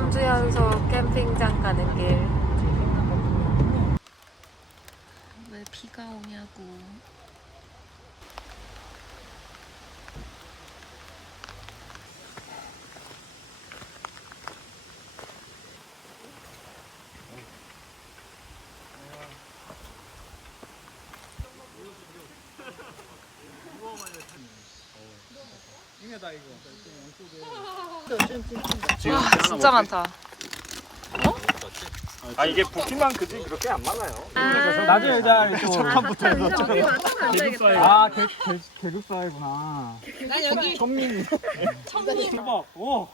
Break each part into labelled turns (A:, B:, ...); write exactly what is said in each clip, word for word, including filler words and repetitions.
A: 삼주연소 캠핑장 가는 길. 왜 비가 오냐고. 와, 진짜 많다.
B: 아 이게 부피만 그지 그렇게 안 많아요.
A: 아,
C: 나중에 이제 첫판부터 해서
A: 여기 맞추면 안 되겠다.
C: 아 개, 개, 계급사이구나.
A: 난 여기
C: 천민.
A: 천민.
C: 대박. 오.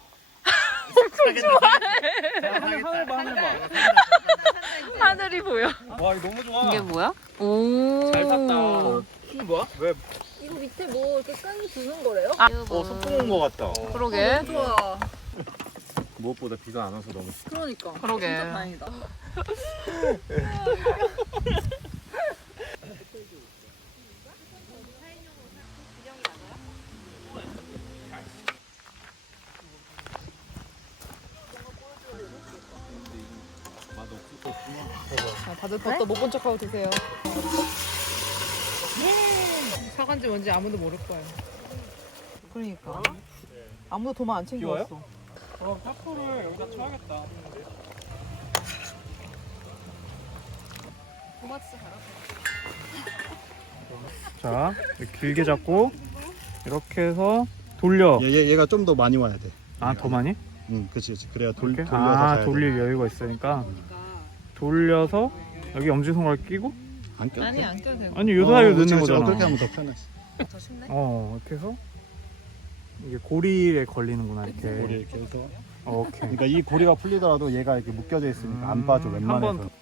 C: 하늘 하늘 봐 하늘 봐.
A: 하늘이 보여.
C: 와 이거 너무 좋아.
A: 이게 뭐야? 오.
C: 잘 탔다. 이게 뭐야? 왜?
D: 이거 밑에 뭐 이렇게 끈 두는 거래요?
A: 아,
B: 어 소풍 온 거 같다.
A: 그러게.
D: 너무 좋아.
B: 무엇보다 비가 안 와서 너무 좋다.
D: 그러니까.
A: 그러게.
D: 진짜 다행이다. 자, 다들 버터 못 본 척하고 드세요. 사간지 뭔지 아무도 모를 거예요. 그러니까. 아무도 도마 안 챙겨왔어.
C: 그럼 타코를 여기다 쳐야겠다. 자, 이렇게 길게 잡고 이렇게 해서 돌려.
E: 얘, 얘, 얘가 좀 더 많이 와야 돼.
C: 아, 더 많이?
E: 응, 그치, 그치. 그래야 돌,
C: 이렇게?
E: 돌려서
C: 아,
E: 가야
C: 돌릴
E: 돼.
C: 여유가 있으니까 돌려서 여기 엄지손가락 끼고
E: 안 껴도
D: 아니
E: 돼?
D: 안 껴도 되고.
C: 아니 요 사이로
E: 그치,
C: 넣는
E: 그치. 어,
C: 거잖아.
E: 그렇게 하면 더 편하지.
A: 더 쉽네.
C: 어, 이렇게 해서 이게 고리에 걸리는구나 이렇게.
E: 고리 이렇게 해서.
C: 어, 오케이.
E: 그러니까 이 고리가 풀리더라도 얘가 이렇게 묶여져 있으니까 안
C: 음,
E: 빠져,
C: 한
E: 웬만해서.
C: 번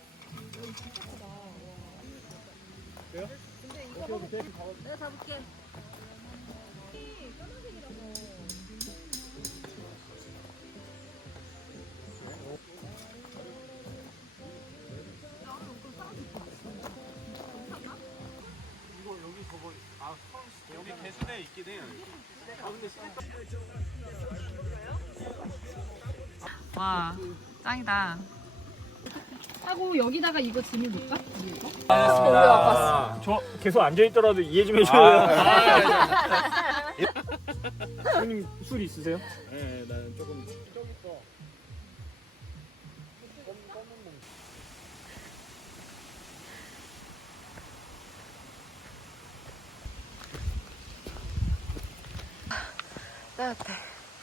D: 내가 잡을게.
B: 여기 개수대 있긴 해요.
A: 와, 짱이다.
D: 하고 여기다가 이거 짐을 넣을까?
B: 아,
C: 저 계속 앉아 있더라도 이해 좀 해줘요. 형님 술 있으세요?
E: 네, 나는 조금.
A: 따뜻해.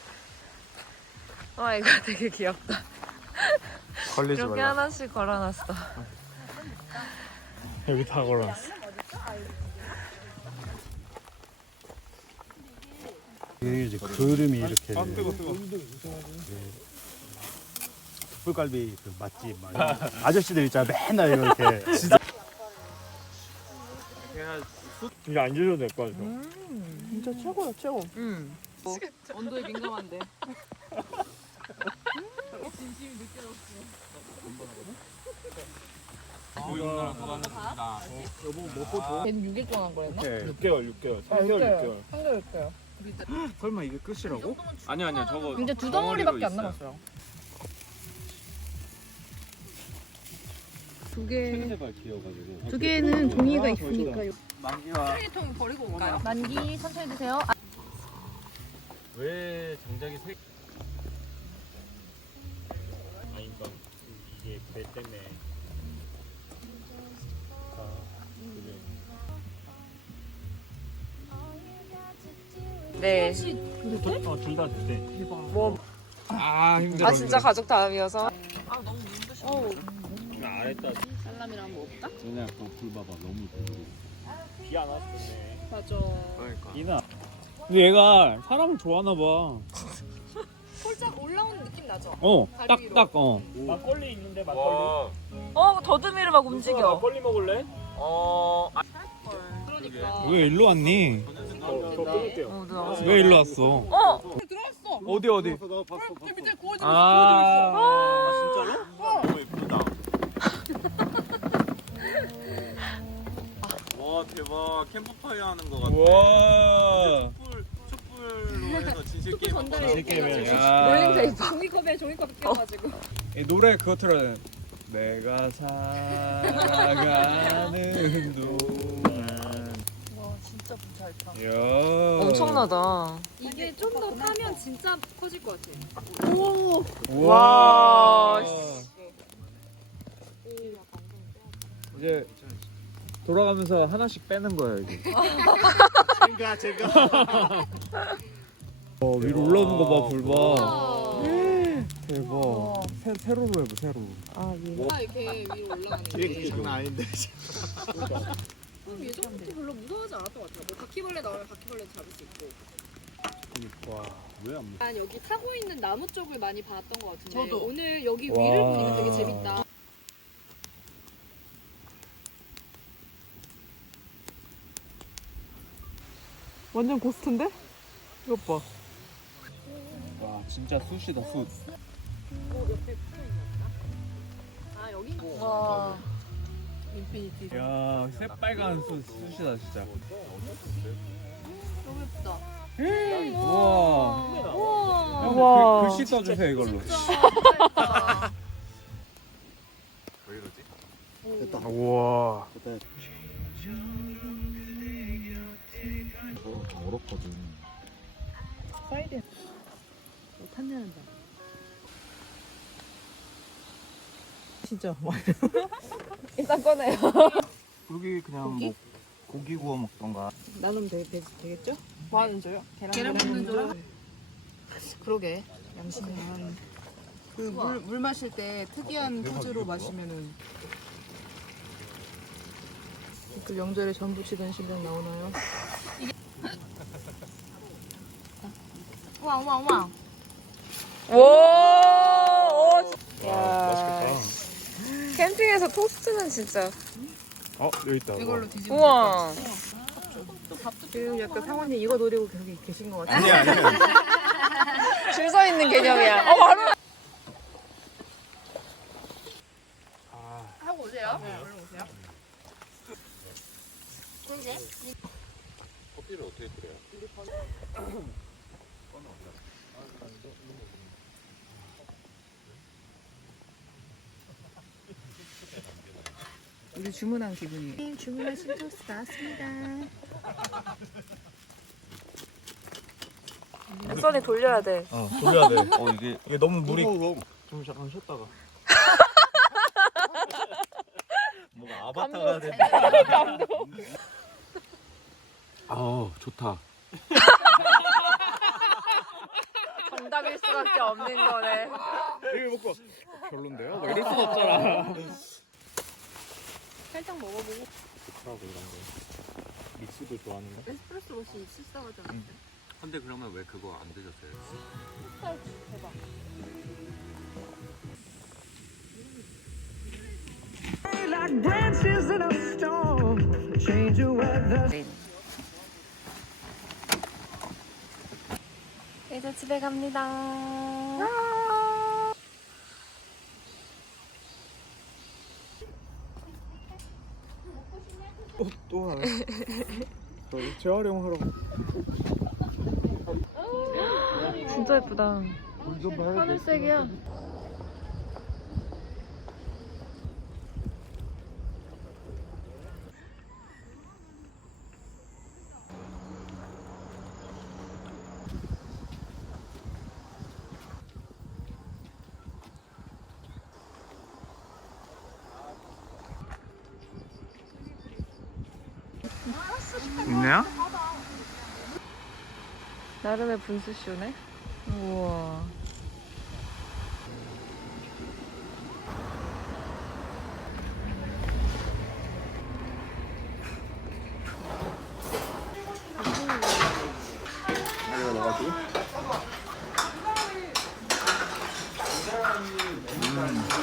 A: 와, 이거 되게 귀엽다.
C: 걸리지
A: 이렇게
C: 말라.
A: 하나씩 걸어놨어.
C: 여기 다 걸어놨어.
E: 이게 이제 그름이 이렇게.
C: 아, 뜨거 뜨거.
E: 숯불갈비 그 맛집 막 이런 거. 아저씨들 있잖아 맨날 이거 이렇게 진짜
C: 이제 안 주셔도 될 것 같아요.
D: 진짜 최고야 최고.
A: 응.
D: 온도에 민감한데. 걔는 육 일 동안 한 거였나?
C: 네, 육 개월, 육 개월,
D: 아,
C: 삼 개월, 육
D: 육개월.
C: 개월.
D: 한 개월 했어요.
C: 설마 이게 끝이라고?
B: 아니 아니요 저거.
D: 이제 두
B: 덩어리로
D: 덩어리밖에 안
B: 있어요.
D: 남았어요. 두 개.
B: 세대발 기어가지고.
D: 두 개는 종이가 있으니까.
B: 만기와
D: 쓰레기통 버리고 올까요? 만기 천천히 드세요. 아,
B: 왜 장작이 색? 아니 그러니까 이게 배 때문에.
A: 네.
C: 어, 둘 다 됐대.
A: 뭐,
C: 아, 힘들어.
A: 아, 진짜 가족 다음이어서.
B: 아랬다.
D: 살람이랑 한번 먹을까?
B: 그냥 그불 봐봐 너무 이쁘고.
C: 비안 왔었네.
D: 맞아.
B: 그러니까.
C: 이나. 근데 얘가 사람을 좋아하나 봐.
D: 살짝 올라오는 느낌 나죠?
C: 어,
D: 다리
C: 딱,
D: 위로.
C: 딱, 어. 막걸리 있는데, 막걸리.
B: 와.
A: 어, 더듬이를 막
C: 누가
A: 움직여.
C: 막걸리 먹을래?
B: 어. 아,
D: 그러니까.
C: 왜 일로 왔니? 저, 저 끊을게요.
A: 어, 누나.
C: 왜 일로 왔어?
A: 어!
D: 들어왔어.
C: 어디, 어디?
E: 너 봤어 봤어.
D: 저 밑에 구워지고 있어.
C: 아,
B: 진짜로? 너무 예쁘다. 와 대박 캠프파이어 하는 거 같아.
C: 우와.
B: 촛불 촛불로 해서 진짜. 진실
F: 전달해.
E: 진실 게임이야.
C: 야.
F: 종이컵에 종이컵 끼워가지고.
C: 이 노래 그거 틀어야 돼. 내가 살아가는 동안.
A: 와 진짜 잘 타.
C: 이야.
A: 엄청나다.
F: 이게 좀 더 타면 진짜 커질 것 같아.
A: 와,
C: 이제 돌아가면서 하나씩 빼는 거야 이게.
E: 제가 제가.
C: 어 위로 올라오는 거 봐, 불 봐.
F: 와.
C: 대박. 세, 세로로 해봐, 세로.
A: 아 예.
F: 아, 이렇게 위로 올라가는 거.
E: 이게 장난 아닌데.
F: 음, 예전부터 별로 무서워하지 않았던 것 같아요. 뭐 바퀴벌레 나오면 바퀴벌레 잡을 수 있고.
E: 와, 왜안 무?
F: 난 여기 타고 있는 나무 쪽을 많이 봤던 것 같은데
A: 저도.
F: 오늘 여기
C: 와.
F: 위를 보니까 되게 재밌다.
D: 완전 고스트인데? 이것 봐.
C: 와 진짜 숯이다 숯.
F: 아 여기?
A: 와.
F: 인피니티.
C: 야 새빨간 숯 숯이다 진짜.
F: 너무 예쁘다.
C: 우와.
F: 우와.
C: 형,
D: 우와.
C: 글, 글씨 써주세요 이걸로.
F: 진짜.
B: 왜 이러지?
E: 됐다.
C: 우와.
E: 됐다.
C: 이거 다 얼었거든.
D: 사이드. 탔냐는 봐. 진짜.
A: 일단 꺼내요.
C: 여기 그냥 뭐 고기 구워 먹던가.
D: 나누면 되, 되, 되겠죠?
A: 뭐 하는 줄요?
F: 계란 굽는 줄.
D: 그러게. 양식은 그 물 물 마실 때 특이한 포즈로 마시면은 그 명절에 전 부치던 신랑 나오나요?
F: 우와 우와 우와.
A: 오. 오. 야.
E: 맛있겠다.
A: 캠핑에서 토스트는 진짜.
C: 어 여기 있다.
D: 이걸로 뒤집어.
A: 우와.
D: 지금 약간 상원님 이거 노리고 계속 계신 것 같아요.
E: 아니야 아니야.
A: 줄 서 있는 개념이야. 어 바로.
F: 하고 오세요. 네, 얼른 오세요.
B: 커피를 어떻게 끓여요?
D: 우리 주문한 기분이에요. 주문하신 토스트 나왔습니다.
A: 선이 돌려야 돼.
C: 어 돌려야 돼. 어 이게 이게 너무 물이
E: 무거워.
C: 좀 잠깐 쉬었다가.
B: 뭔가 아바타가 된.
C: 아 좋다.
A: 정답일 수밖에 없는 거네.
C: 이거 먹고 별론데요? 뭐 이럴 순 없잖아.
F: 살짝 먹어보고.
B: 좋다고 이런 거. 믹스도 좋아하는데?
F: 에스프레소 맛이 실사하지 않았어요?
B: 근데 그러면 왜 그거 안 드셨어요?
F: 대박.
A: 이제 집에 갑니다.
C: 또 하네. 저기 재활용하러.
A: 진짜 예쁘다.
C: 물좀 봐야 돼.
A: 하늘색이야.
C: 있네요?
A: 나름의 분수쇼네. 우와.
E: 여기가 넣어가지고.
C: 음.